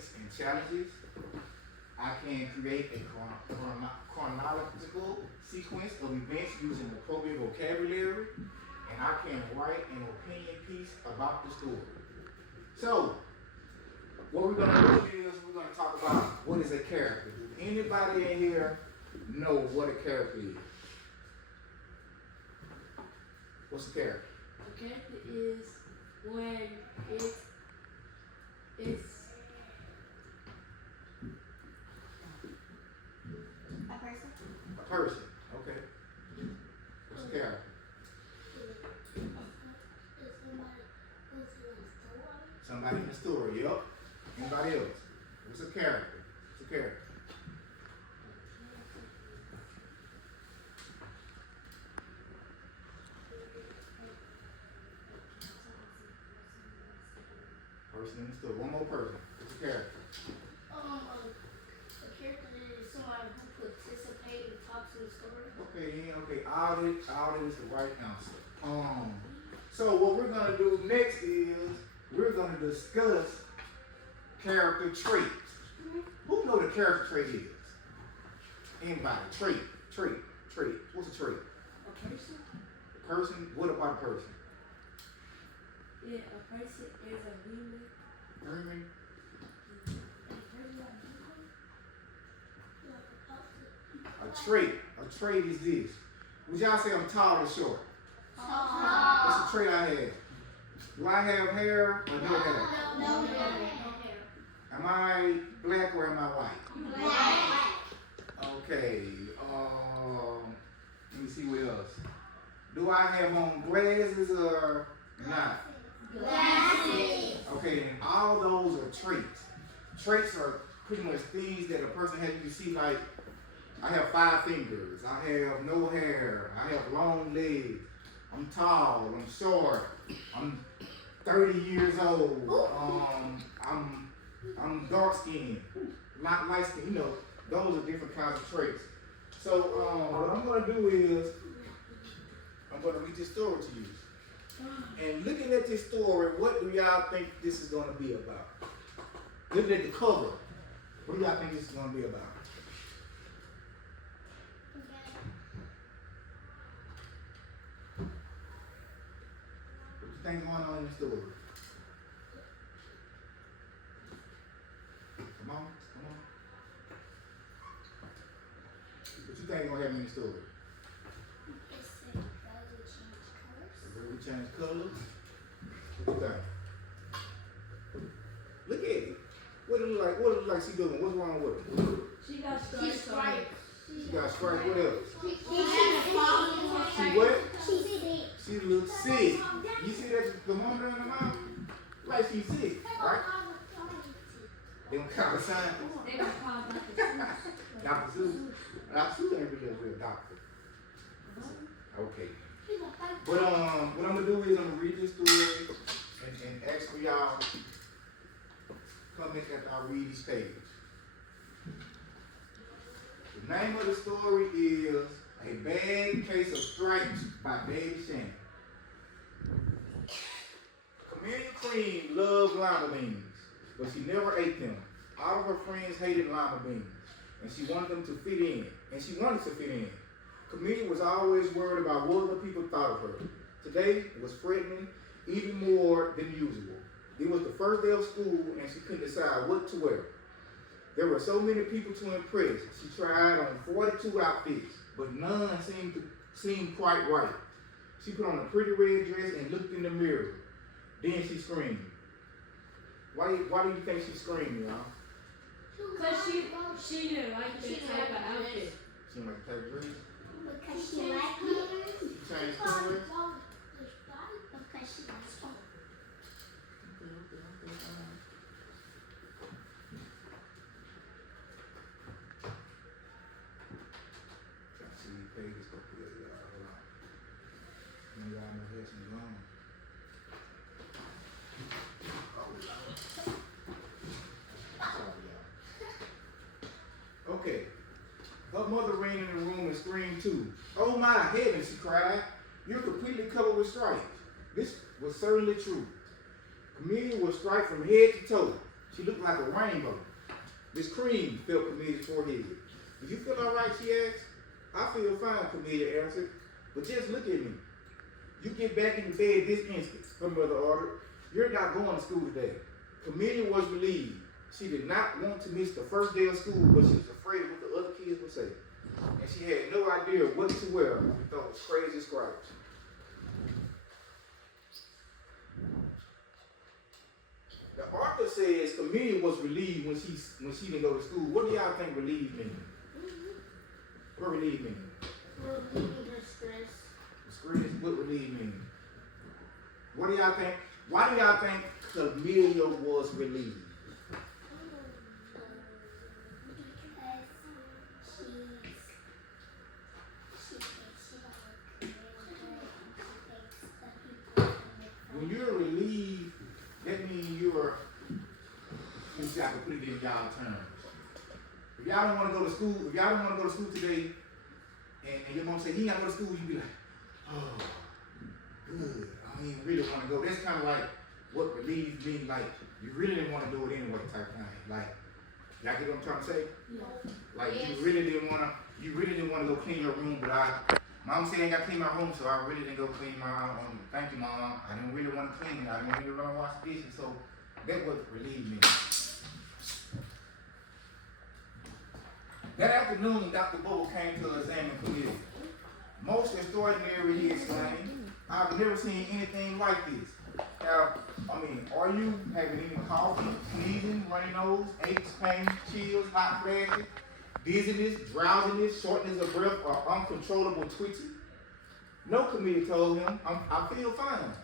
limits and challenges. I can create a chronological sequence of events using appropriate vocabulary, and I can write an opinion piece about the story. So, what we're going to do is we're going to talk about what is a character. Does anybody in here know what a character is? What's a character? A character is when it's a person. Okay. What's a character? Somebody in the story. Yup. Anybody else? What's a character? What's a character? Person in the story. One more person. What's a character? a character is someone who participates and talks in the story. Okay. Audit is the right answer. So what we're gonna do next is we're gonna discuss character traits. Who know what a character trait is? Anybody? Trait. What's a trait? A person? A person? What about a person? Yeah, a person is a human. Herman? A trait is this. Would y'all say I'm tall or short? Tall. What's a trait I have? Do I have hair or no hair? No hair. Am I black or am I white? Black. Okay. Let me see what else. Do I have on glasses or not? Glasses. Okay, and all those are traits. Traits are pretty much things that a person has. You see, like, I have 5 fingers. I have no hair. I have long legs. I'm tall. I'm short. I'm 30 years old. I'm dark skinned, not light skinned. You know, those are different kinds of traits. So what I'm gonna do is I'm gonna read this story to you. And looking at this story, what do y'all think this is gonna be about? Looking at the cover, what do y'all think this is gonna be about? What you think going on in the story? Come on. What you think gonna happen in the story? We change colors. What you think? Look at it. What it look like? What it look like she doing? What's wrong with her? She got stripes. She got stripes. What else? She what? She's sick. She looks sick. You see that the thermometer in her mouth? Like she's sick, right? They don't count the signs. They don't call Dr. Seuss. Dr. Seuss ain't really a real doctor. Okay. But what I'm gonna do is I'm gonna read this story and ask for y'all comment after I read these pages. The name of the story is A Bad Case of Stripes by Baby Shannon. Camellia Cream loved lima beans, but she never ate them. All of her friends hated lima beans, and she wanted them to fit in. Camellia was always worried about what other people thought of her. Today was threatening even more than usual. It was the first day of school, and she couldn't decide what to wear. There were so many people to impress. She tried on 42 outfits, but none seemed quite right. She put on a pretty red dress and looked in the mirror. Then she screamed. Why do you think she screamed, y'all? Because she didn't like this type of outfit. She didn't like the type of dress? Because she liked it. She changed colors? Because she likes it. See these pages go through it, y'all. Hold on. Y'all know this is long. Okay. Her mother ran in the room and screamed too. Oh my heavens, she cried. You're completely covered with stripes. This was certainly true. Camellia was striped from head to toe. She looked like a rainbow. Miss Cream felt Camille's forehead. Do you feel all right, she asked. I feel fine, Camille answered. But just look at me. You get back in the bed this instant, her mother ordered. You're not going to school today. Camille was relieved. She did not want to miss the first day of school, but she was afraid of what the other kids would say. And she had no idea what to wear with those crazy stripes. The author says Camille was relieved when she didn't go to school. What do y'all think relieved means? What relieved means? What relieved means? What do y'all think? Why do y'all think Camille was relieved? When you're relieved, that means you're, let me see, I can put it in y'all terms. If y'all don't want to go to school, today, and your mom say, you ain't got to go to school, you be like, oh, good, I don't even really want to go. That's kind of like what relieved means, like, you really didn't want to do it anyway type thing. Like, y'all get what I'm trying to say? Yeah. Like, yes. you really didn't want to go clean your room, but Mom said I got to clean my room, so I really didn't go clean my room. Thank you, Mom. I didn't really want to clean it. I didn't really want to wash the dishes, so that was relieved me. That afternoon, Dr. Bubble came to examine Camille. Most extraordinary, he exclaimed. I've never seen anything like this. Now, are you having any coffee, sneezing, runny nose, aches, pain, chills, hot flashes, dizziness, drowsiness, shortness of breath, or uncontrollable twitching? No, Camille told him. I feel fine.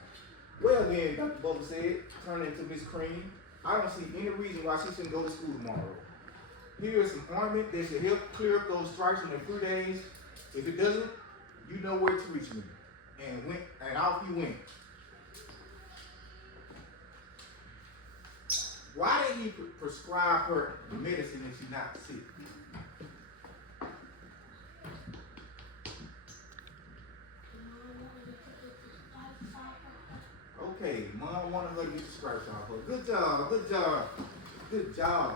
Well then, Dr. Bubble said, turning to Miss Cream, I don't see any reason why she shouldn't go to school tomorrow. Here is some ointment that should help clear up those stripes in a few days. If it doesn't, you know where to reach me. And off he went. Why did he prescribe her the medicine if she's not sick? Okay, Mom wanted her to get the stripes off her. Good job, good job, good job.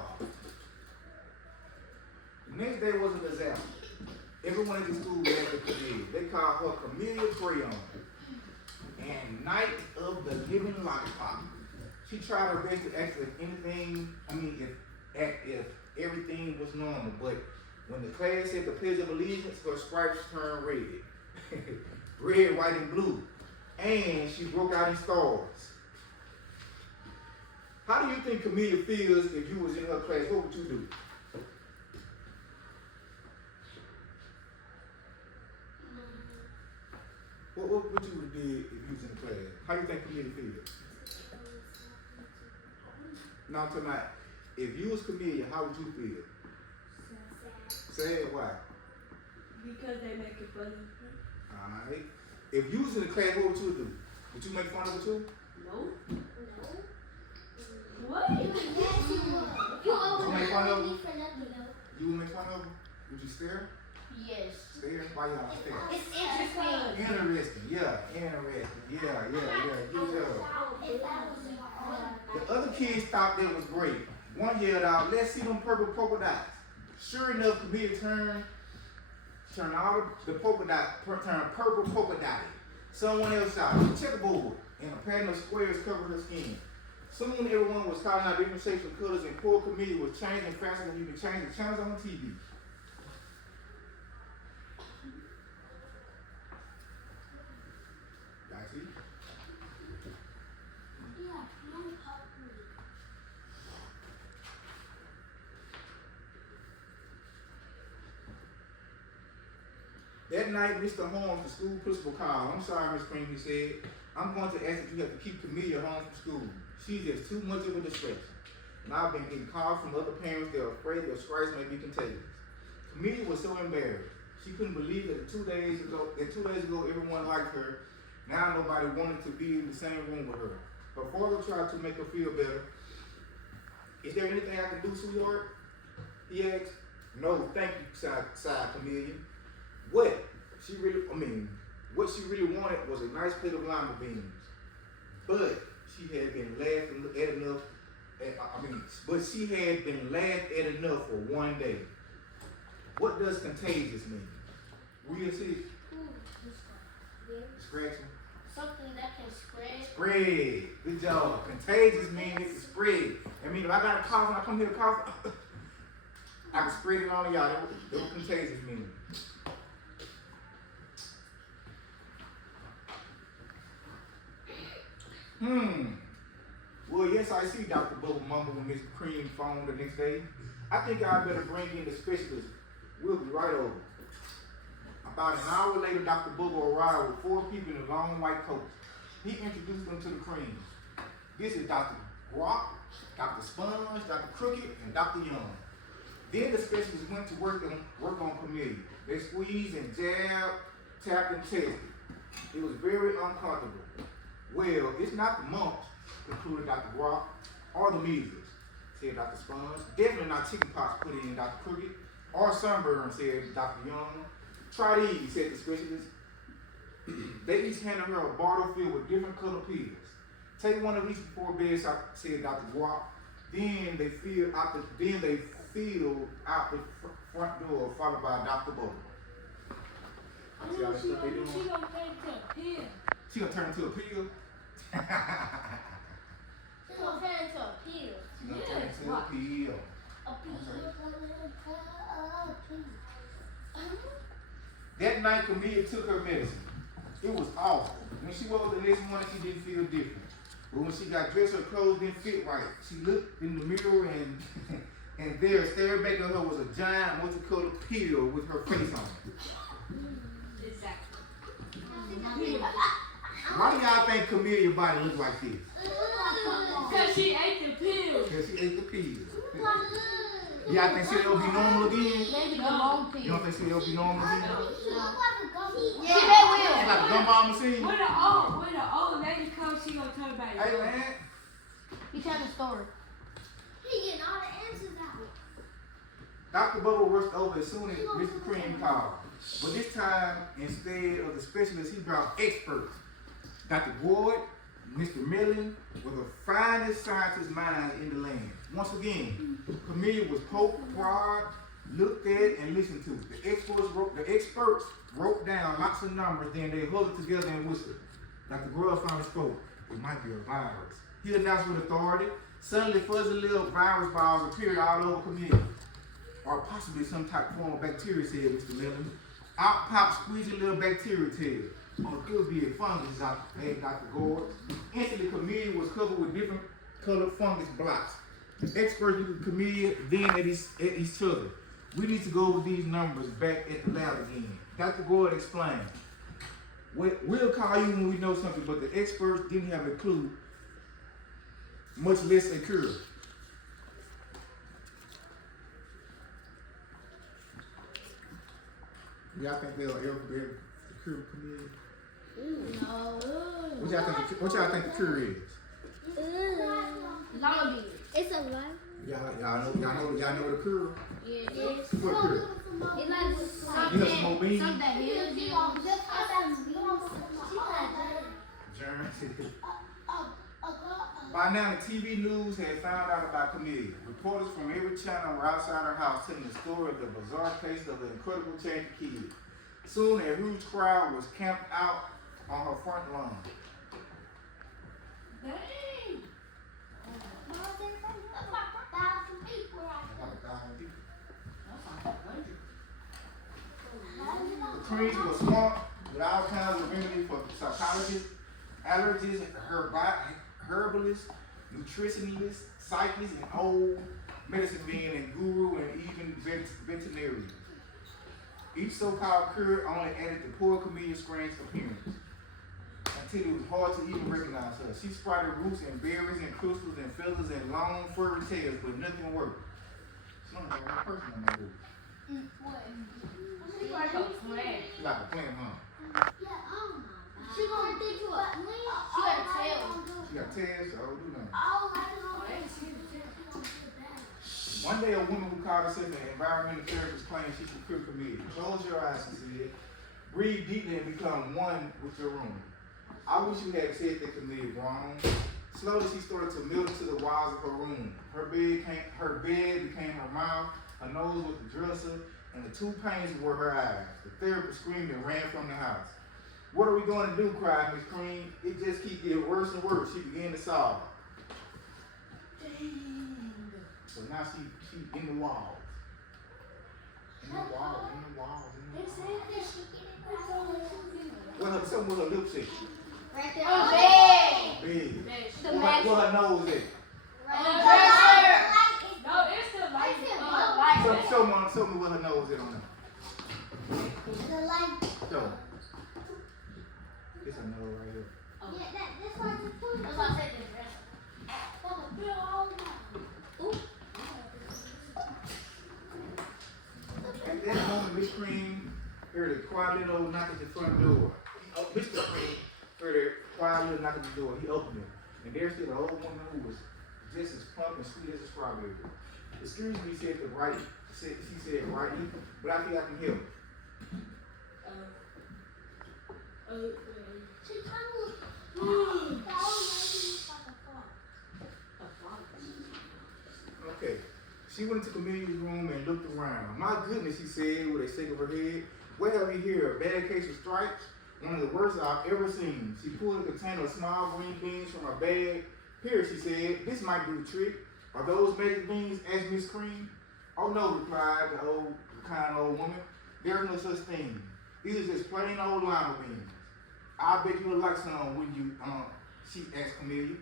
The next day was an exam. Everyone at the school had to Camille. They called her Camille Crayon and Night of the Living Lollipop. She tried her best to act if everything was normal, but when the class said the Pledge of Allegiance, her stripes turned red. Red, white, and blue. And she broke out in stars. How do you think Camille feels if you was in her class? What would you do? What would you do if you was in the class? How do you think Camille feels? Now, tonight, if you was Camille, how would you feel? Sad. Why? Because they make it funny. Alright. If you was in the class, what would you do? Would you make fun of it too? No. What? You make fun of them? You would make fun of them? Would you stare? Yes. Stare? Why y'all stare? It's interesting. Interesting. Yeah. Good job. The other kids thought that was great. One yelled out, let's see them purple polka dots. Sure enough, Camille turned all the polka dot, turned purple polka dotted. Someone else shouted, checkerboard, and a pattern of squares covered her skin. Soon everyone was calling out different shapes and colors, and poor Camille was changing faster than you can change the channels on TV. Y'all see? That night, Mr. Holmes, the school principal, called. I'm sorry, Miss Cream, he said. I'm going to ask if you have to keep Camille home from school. She's just too much of a distraction. And I've been getting calls from other parents that are afraid their stripes may be contagious. Camille was so embarrassed. She couldn't believe that 2 days ago, everyone liked her. Now nobody wanted to be in the same room with her. Her father tried to make her feel better. Is there anything I can do, sweetheart? He asked. No, thank you, sighed Camille. What she really wanted was a nice plate of lima beans. But she had been laughing at enough but she had been laughed at enough for one day. What does contagious mean? We'll see. Scratching. Something that can spread. Spread. Good job. Contagious means it can spread. I mean, if I got a cough and I come here to cough, I can spread it on y'all. That's what contagious means. Well, yes, I see Dr. Bubble mumble when Miss Cream phoned the next day. I think I better bring in the specialist. We'll be right over. About an hour later, Dr. Bubble arrived with 4 people in long white coats. He introduced them to the Creams. This is Dr. Rock, Dr. Sponge, Dr. Crooked, and Dr. Young. Then the specialists went to work on Camellia. They squeezed and jabbed, tapped and tested. It was very uncomfortable. Well, it's not the mumps, concluded Dr. Rock, or the measles, said Dr. Sponge. Definitely not chickenpox, put in Dr. Crooked, or sunburn, said Dr. Young. Try these, said the specialist. They each handed her a bottle filled with different colored pills. Take one of each before bed, said Dr. Rock. Then they filled out the front door, followed by Dr. Bubble. See how that stuff they doing? She gonna take to a pill. She gonna turn into a pill? She's gonna turn into a pill. She gonna turn into a pill. A pill. That night, Camilla took her medicine. It was awful. When she woke the next morning, she didn't feel different. But when she got dressed, her clothes didn't fit right. She looked in the mirror and there, staring back at her, was a giant multicolored pill with her face on it. Exactly. Why do y'all think Camille's body looked like this? Because she ate the pill. Because she ate the pill. Y'all think she'll be normal again? Maybe the long pill. You don't think she'll be normal again? Yeah, they will. It's like a gumball machine. When the old lady comes, she gonna tell about it. Hey man. He telling a story. He getting all the answers out. Dr. Bubble rushed over as soon as Mr. Cream called. But this time, instead of the specialist, he brought experts. Dr. Ward, Mr. Millen were the finest scientist minds in the land. Once again, Camilla was poked, prodded, looked at, and listened to. The experts wrote down lots of numbers, then they huddled together and whispered. Dr. Grubb finally spoke. It might be a virus. He announced with authority. Suddenly, fuzzy little virus balls appeared all over Camilla. Or possibly some type of form of bacteria, said Mr. Millen. Out popped squeezy little bacteria tail. Or it could be a fungus, Dr. Gore. Instantly, Camilla was covered with different colored fungus blocks. The experts looked at Camilla, then at each other. We need to go over these numbers back at the lab again. Dr. Gore explained. We'll call you when we know something, but the experts didn't have a clue, much less a cure. Y'all think they'll ever be able to cure Camilla? No. What y'all think the cure is? Long It's a lie. Y'all know the cure? Yeah. What cure? It's like You know some more beans? something that heals you. Germs. By now, the TV news had found out about Camilla. Reporters from every channel were outside her house telling the story of the bizarre case of the incredible change kid. Soon, a huge crowd was camped out on her front lawn. Dang. The trees were swamped with all kinds of remedies for psychologists, allergists, herbalists, nutritionists, psychics, and old medicine men and guru and even veterinarians. Each so-called cure only added to poor Camilla's strange appearance until it was hard to even recognize her. She sprouted roots and berries and crystals and feathers and long furry tails, but nothing worked. She don't have one person on that group. She's like a plant. She's like a plant, huh? She gonna think you a She got a tail. She got tails, so I don't do nothing. Oh, that's cute. One day, a woman who called herself an environmental therapist claimed she could cure Camilla. Close your eyes, she said. Breathe deeply and become one with your room. I wish you had said that Camilla grown. Slowly, she started to melt into the walls of her room. Her bed became her mouth, her nose was the dresser, and the two panes were her eyes. The therapist screamed and ran from the house. "What are we going to do?" cried Miss Cream. "It just keeps getting worse and worse." She began to sob. Dang. So now she in the walls. In the walls, in the walls, in the walls. Well, something with her lips. Right there. Oh, Big. The What her nose is. No, it's the light. Show me what her nose is on her. The light. Show me. It's her nose right here. Yeah, this one's the food. That's why I said this. At that moment, Miss Cream heard a quiet little knock at the front door. Mr. Cream heard a quiet little knock at the door. He opened it. And there stood an old woman who was just as plump and sweet as a strawberry. "Excuse me," she said rightly, "but I think I can help." Okay. She went into Camille's room and looked around. "My goodness," she said with a shake of her head. "What have we here? A bad case of stripes? One of the worst I've ever seen." She pulled a container of small green beans from her bag. "Here," she said, "this might do the trick." "Are those magic beans?" asked Miss Cream. "Oh no," replied the kind old woman. "There's no such thing. These are just plain old lima beans. I bet you would like some when you, she asked Camilla.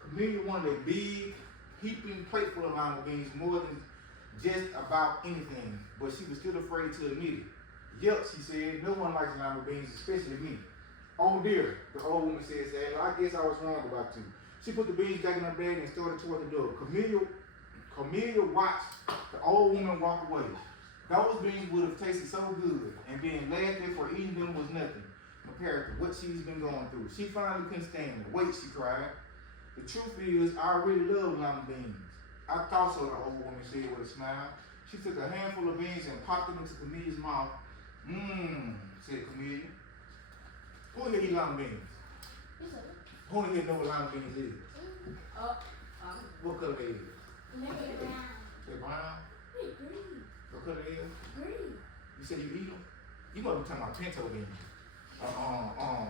Camilla wanted a big, heaping plateful of lima beans more than just about anything, but she was still afraid to admit it. "Yep," she said, "no one likes lima beans, especially me." "Oh dear," the old woman said sadly, "I guess I was wrong about you." She put the beans back in her bag and started toward the door. Camilla watched the old woman walk away. Those beans would have tasted so good, and being laughed at for eating them was nothing compared to what she's been going through. She finally couldn't stand it. "Wait," she cried. "The truth is, I really love lima beans." "I thought so," the old woman said with a smile. She took a handful of beans and popped them into Camilla's mouth. "Mmm," said Camilla. "Who here eat lima beans? Who here know what lima beans is? What color they is? They're brown? What color they is? You said you eat them? You must be talking about pinto beans.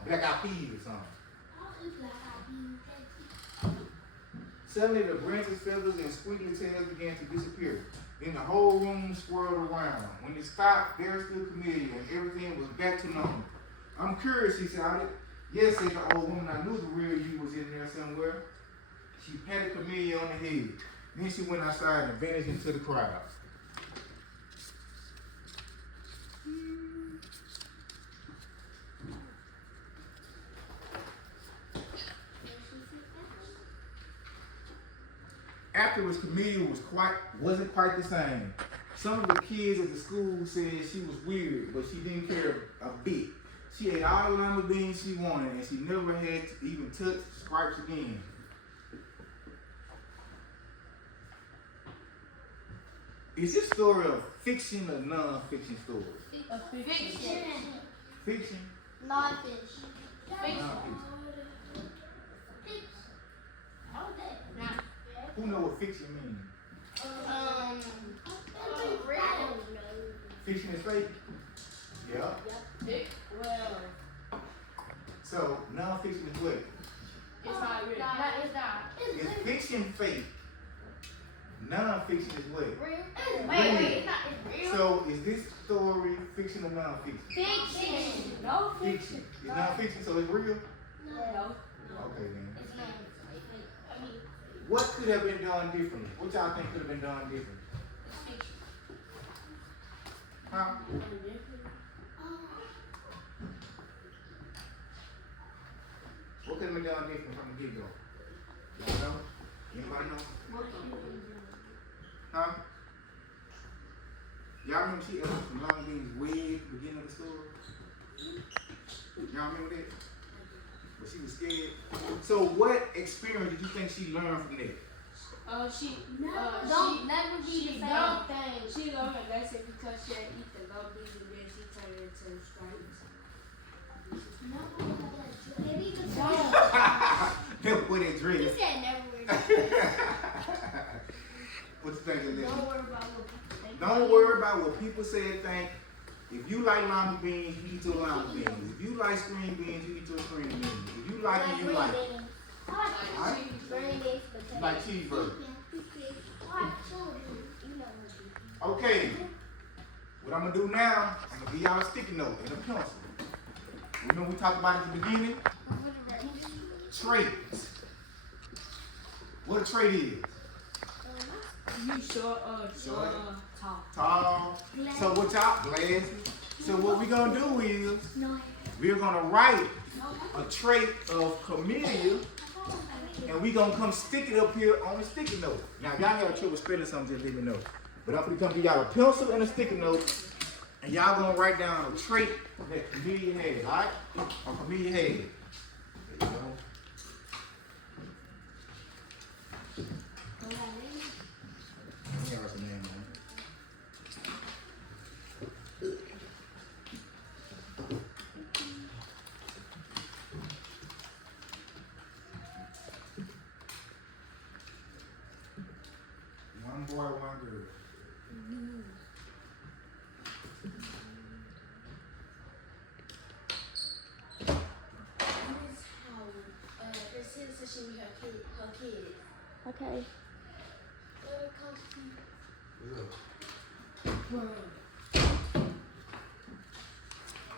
Black eyed peas or something. Suddenly the branches, feathers, and squiggly tails began to disappear. Then the whole room swirled around. When it stopped, there stood Camilla, and everything was back to normal. "I'm curious," she shouted. "Yes," said the old woman, "I knew the real you was in there somewhere." She patted Camilla on the head. Then she went outside and vanished into the crowd. Afterwards, Camilla wasn't quite the same. Some of the kids at the school said she was weird, but she didn't care a bit. She ate all the lima beans she wanted, and she never had to even touch stripes again. Is this story a fiction or non-fiction story? Fiction. Fiction? Non-fiction. Non-fiction. Who know what fiction means? Fiction is fake? Yeah. Well, So, non-fiction is what? it's not real. It's not. Is fiction fake? Non-fiction is what? Wait, it's not. It's real. So, is this story fiction or non-fiction? Fiction. No Fiction. fiction. It's non-fiction, so it's real? No. Okay, then. It's not. I mean, What could have been done differently? What y'all think could have been done differently? it's fiction. Huh? What could have been done different from the get-go? Y'all know? Anybody know? Huh? Y'all remember she ate some long beans way at the beginning of the story? Y'all remember that? But she was scared. So what experience did you think she learned from that? She Don't never be the same don't- thing. She learned a lesson because she had eat the low beans and then she turned into stripes. Maybe the That boy that He dress. said What you think, Olivia? Don't worry about what people think. Don't worry about what people say and think. If you like lima beans, you eat your lima beans. If you like green beans, you eat your green beans. If you like it, you like it. Alright? Green beans, potatoes. Like cheeseburger. Alright, you know what to do. Okay. What I'm gonna do now, I'm gonna give y'all a sticky note and a pencil. Remember we talked about at the beginning? Traits. What a trait is? You short Short. tall. Tall. So what y'all glasses? So what we gonna do is No. we're gonna write a trait of Camellia and we gonna come stick it up here on a sticky note. Now if y'all have trouble spelling something, just let me know. But I'm gonna come give y'all a pencil and a sticky note and y'all gonna write down a trait that Camellia has, alright? Or Camellia has. There you go. Here are some names, man. One boy, one girl. Okay.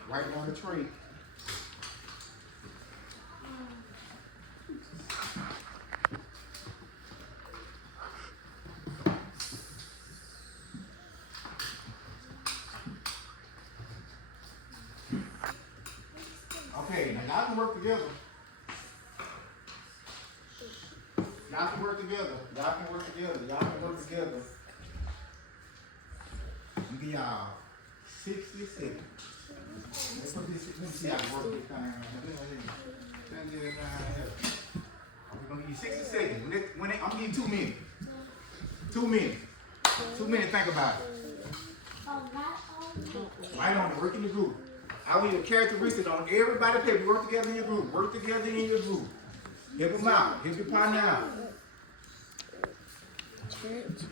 Right on the trait. Okay, now y'all can work together. Y'all can work together. Y'all can work together. Y'all can work together. Let me give y'all 60 seconds. Let's put this, let me see how to work this thing. We're gonna give you 60 seconds. I'm gonna give you 2 minutes. 2 minutes. 2 minutes, think about it. Right on it, work in the group. I want your characteristics on everybody paper. Work together in your group. Work together in your group. Help them out. Help your partner out. Church.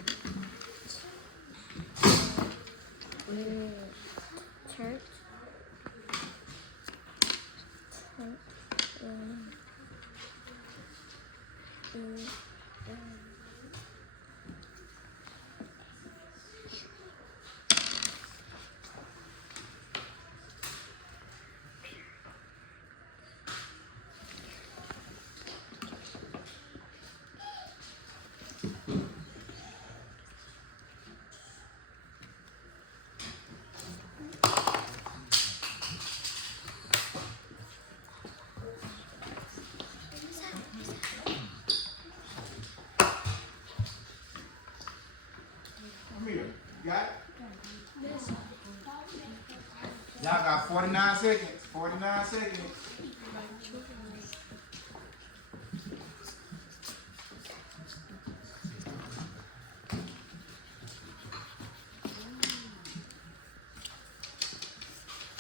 Come here. You got it? Y'all got 49 seconds. 49 seconds.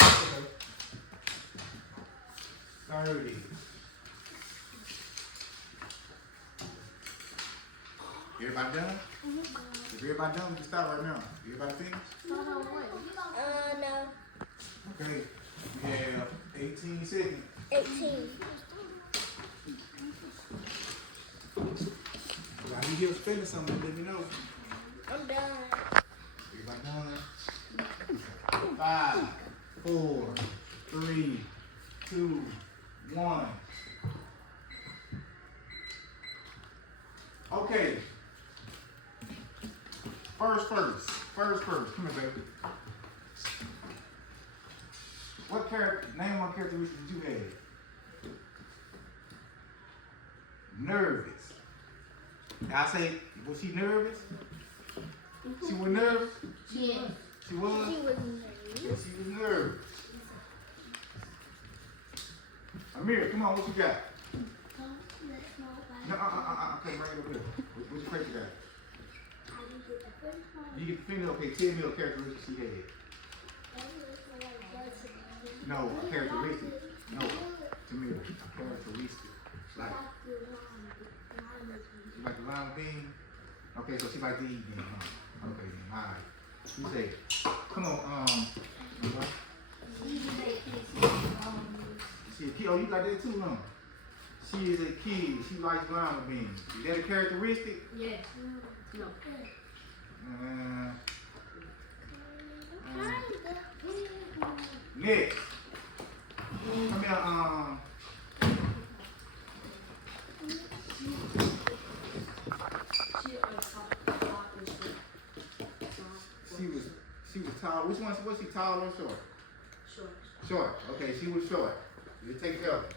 Okay. 30. Everybody done? If everybody done, we can start right now. Everybody finished? No. Okay. We have 18 seconds. 18. If I need help spelling something, let me know. I'm done. Everybody done? 5, 4, 3, 2, 1. Okay. First. Come here, baby. Name one characteristic that you had. Nervous. I say, was she nervous? She was nervous? Yeah. She was? She was Yeah, she was nervous. Amir, come on, what you got? No, okay, bring it up here. What you think you got? You get the finger, okay, tell me what characteristic she had. No, a characteristic. No, to me, a characteristic. Like, She like the lima bean? Okay, so she like to eat then, huh? Okay then, alright. You say, come on, what? She a kid, oh you like that too, huh? She is a kid, she likes lima beans. Is that a characteristic? Yes. No. Next. Come here, she was tall. Which one was she, tall or short? Short. Short. Okay, she was short. You take care of her.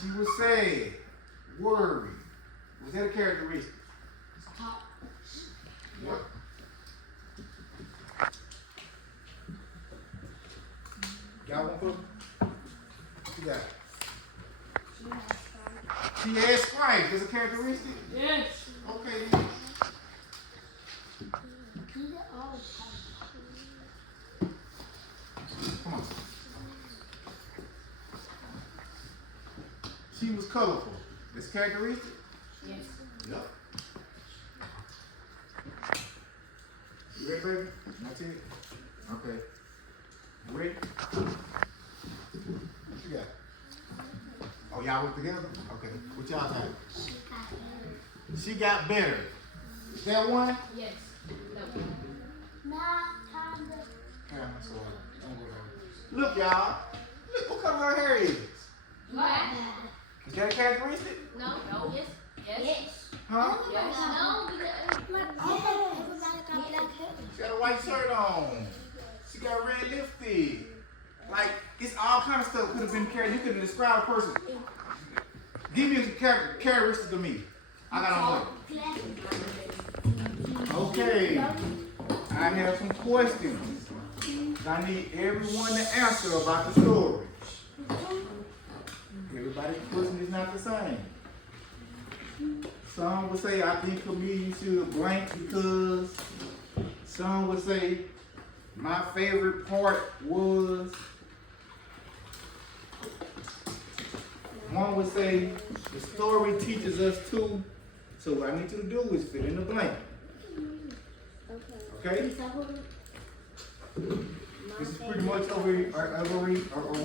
She was sad, worried. Was that a characteristic? Yep. Got one for me? What you got? She had strife. Is a characteristic? Yes. Okay then. Come on. She was colorful. This characteristic? Yes. Yep. You ready, baby? That's it? Okay. Ready? What you got? Oh, y'all work together? Okay. What y'all got? She got better. Is that one? Yes. Look, y'all. Look what color her hair is. Black. Is that a characteristic? No. No. Yes. Yes. Huh? Yes. No. She got a white shirt on. She got red lipstick. Like, it's all kind of stuff could have been carried. You could have described a person. Give me a characteristic of me. I got on what? Okay. I have some questions. I need everyone to answer about the story. Everybody's question is not the same. Some would say, I think comedians should blank because. Some would say, my favorite part was. One would say, the story teaches us to. So what I need you to do is fill in the blank. Okay? This is pretty much a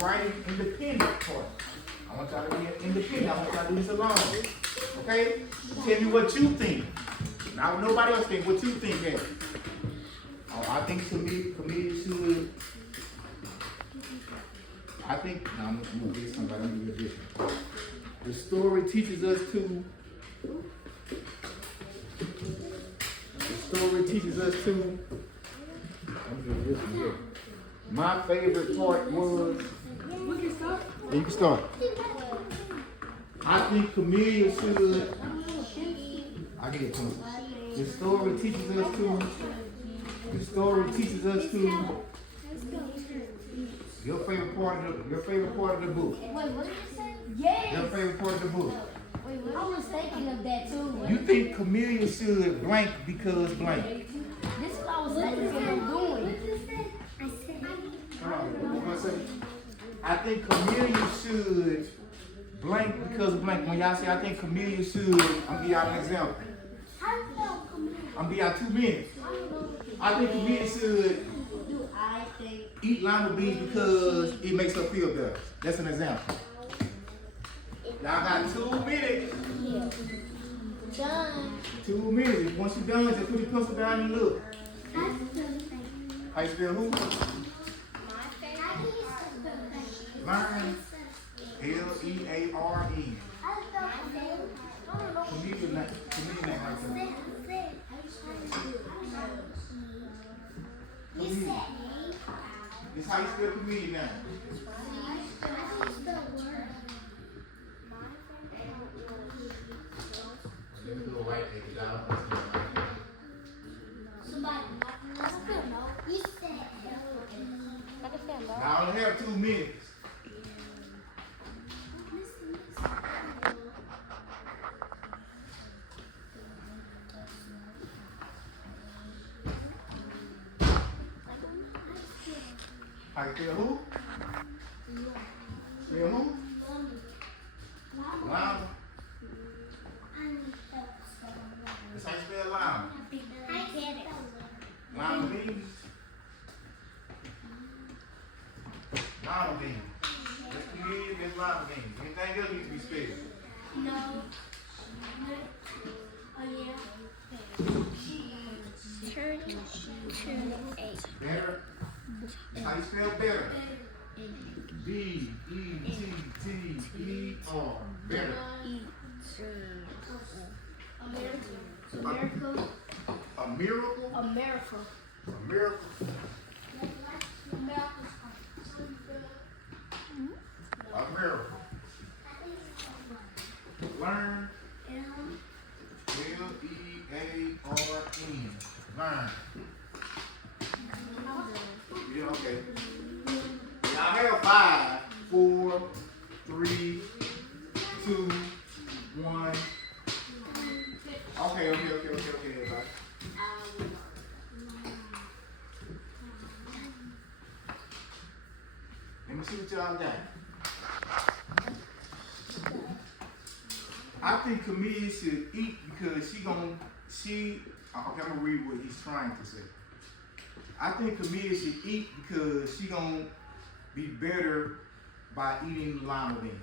writing independent part. I want y'all to be independent. I want y'all to do this alone. Okay? Tell me what you think. Not what nobody else think. What you think, man. Oh, I think to me, comedians should. I think. No, I'm gonna get somebody. I'm gonna get this. The story teaches us to. The story teaches us to. I'm gonna get this one here. My favorite part was. We can start. You can start. I think comedians should. I get it. The story teaches us to. The story teaches us to. Your favorite part of the book. Wait, what did you say? Yes. Your favorite part of the book. Wait, I was thinking of that too. You think comedians should blank because blank. This is what I was thinking of doing. Hold on, what I say? I think comedians should blank because blank. When y'all say I think comedians should, I'm gonna give y'all an example. I'm gonna give y'all 2 minutes. I think comedians should eat lima beans because it makes her feel better. That's an example. Y'all got 2 minutes. Done. 2 minutes. Once you're done, just put your pencil down and look. How you spell who? Learn. Leare. Comedian name right there. This how you spell comedian now. Let me go right there, 'cause y'all don't I only have 2 minutes. How How you spell who? Spell who? Lima. That's how you spell lima. Lima beans. Lima beans. That's comedian, that's lima beans. Anything else needs to be spelled. No. Oh yeah. Better. How you spell better? B-E-T-T-E-R. Better. America. A miracle? America. A miracle. A miracle. Learn. L-E-A-R-N. Learn. Yeah, okay. Now I have 5, 4, 3, 2, 1. Okay, everybody. Let me see what y'all got. I think Camille should eat because okay, I'm gonna read what he's trying to say. I think Camille should eat because she gonna be better by eating lima beans.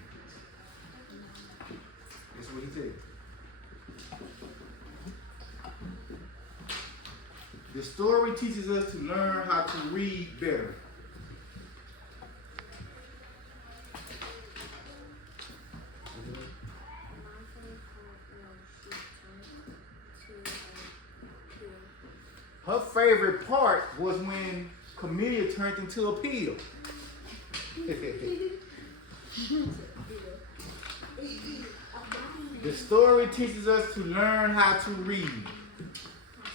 That's what he said. The story teaches us to learn how to read better. Her favorite part was when Camellia turned into a pill. The story teaches us to learn how to read.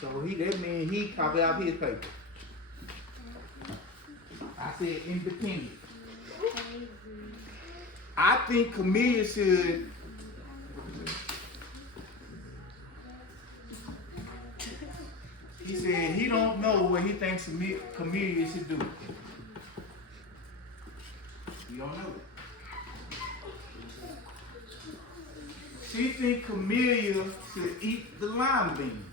So that means he copied out his paper. I said independent. I think Camellia should he said he don't know what he thinks Camellia should do. He don't know. She think Camellia should eat the lima bean.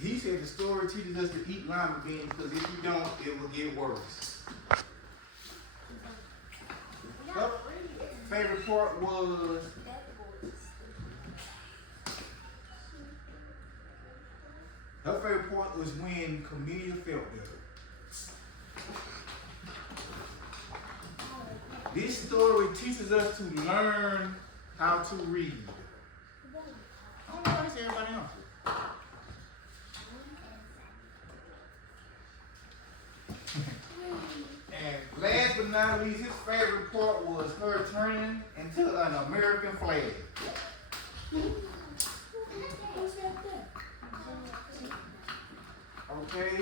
He said the story teaches us to eat lima beans because if you don't, it will get worse. Her favorite part was when Camellia felt better. This story teaches us to learn how to read. I don't know why everybody else. And last but not least, his favorite part was her turning into an American flag. Okay.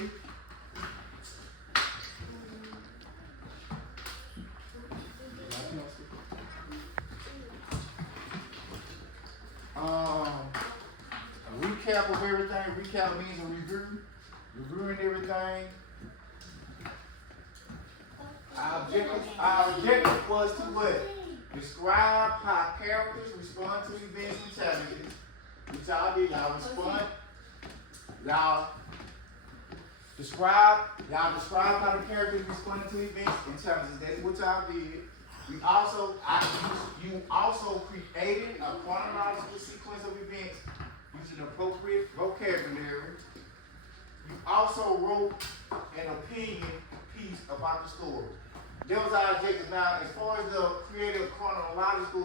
A recap of everything. Recap means a review. Reviewing everything. Our objective was to what? Describe how characters respond to events and challenges. Which y'all did. Y'all respond. Y'all describe how the characters responded to events and challenges. That's what y'all did. You also created a chronological sequence of events using appropriate vocabulary. You also wrote an opinion piece about the story. That was our objective. Now, as far as the creative chronological